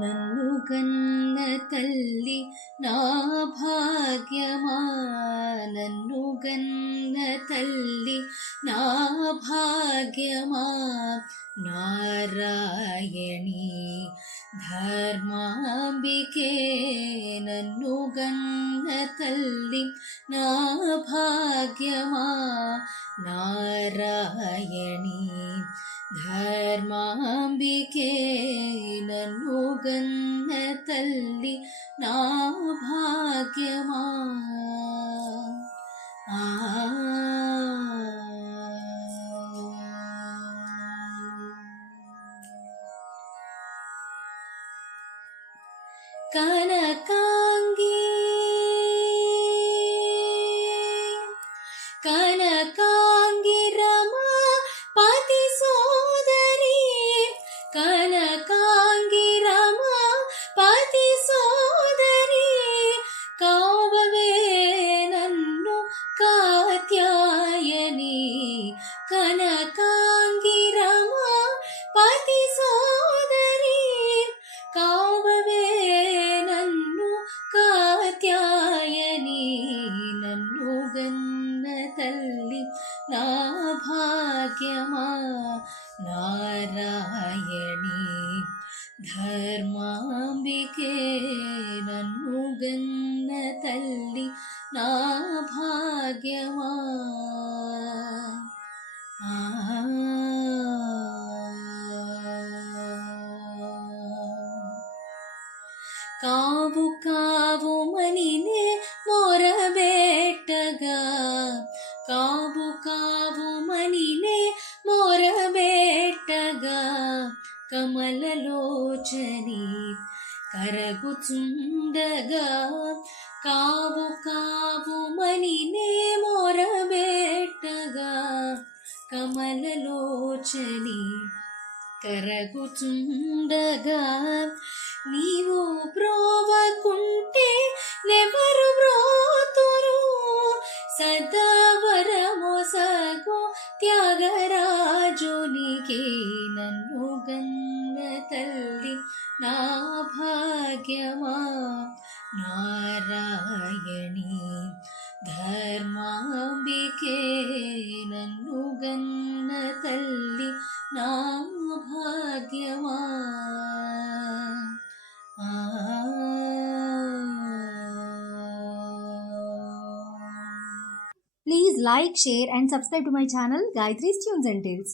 నన్ను గన్న తల్లి నా భాగ్యమా, నన్ను గన్న తల్లి నా భాగ్యమా, నారాయణి ధర్మాంబికే నన్ను గన్న తల్లి నా భాగ్యమా, నారాయణి ధర్మాంబికే నన్ను గన్న తల్లి నా భాగ్యమా. కనకాంగి కనకాంగి రమా పతి సోదరి, కనకాంగి రమా పతి సోదరి, కావవే నన్ను కాత్యాయని, కనకాంగి రమా పతి సోదరి, కావవే నన్ను కాత్యాయని, నన్ను గన్న తల్లి నా భాగ్యమా, నారాయణి ధర్మాంబికే నన్ను గన్న తల్లి నా భాగ్యమా. కావు కావు మనినే మొరబెట్టగా, కావు కావు మనినే మొరబెట్టగా, కమలలోచని కరగుచుండగా, కావు కావు మనినే మొరబెట్టగా, కమలలోచని కరగుచుండగా, నీవు బ్రోవకుంటే నెవరు బ్రోతురు, సదా వరమొసగు త్యాగరాజునికి నన్ను గన్న తల్లి నా భాగ్యమా, నారాయణి ధర్మాంబికే నన్ను గన్న తల్లి నా భాగ్యమా. Please like, share and subscribe to my channel Gayatri's Tunes and Tales.